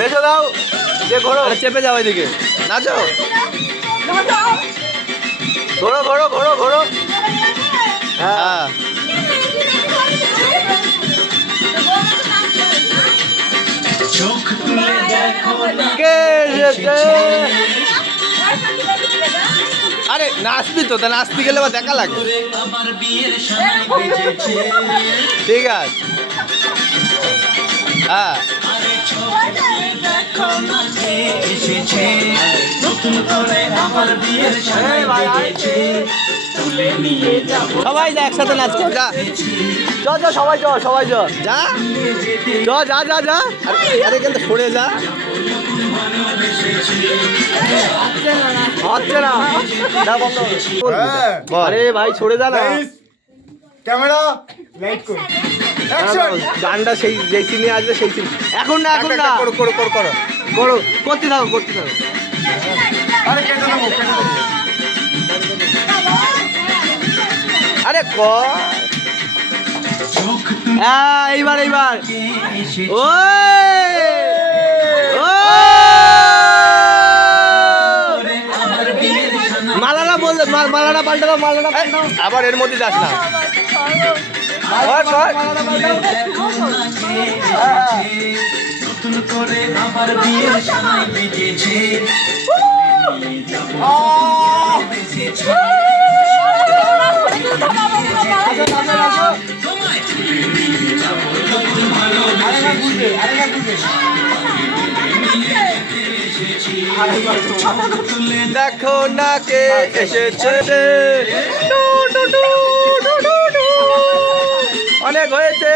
মেশো দাও, যে ঘোরো, চেপে যাও এদিকে, নাচো, ঘোরো ঘোরো ঘোরো ঘোরো। হ্যাঁ কে আরে নাচবি তো, তা নাচতে গেলে বা দেখা লাগে। ঠিক আছে, হ্যাঁ সবাই যা একসাথে নাচ কর, যা চ সবাই চ, সবাই চ, যা যা যা যা, আরে কিন্তু সরে যা, হচ্ছে না, যা বন্ধ। আরে ভাই সরে যা না, ক্যামেরা লাইট কর, অ্যাকশন। গানটা সেই যে সিনে আসবে সেই সিন, এখন না এখন না, করো করো করো করো করো, করতে থাকো করতে থাকো। আরে কেটে দেবো, কেটে দেবো। আরে ক হ্যাঁ এইবার এইবার ও মালানা বললে, মালানা পাল্টে দাও, মালানা পাল্টে দাও, আবার এর মধ্যে যাস না। দেখো না কে এসেছে, অনেক হয়েছে।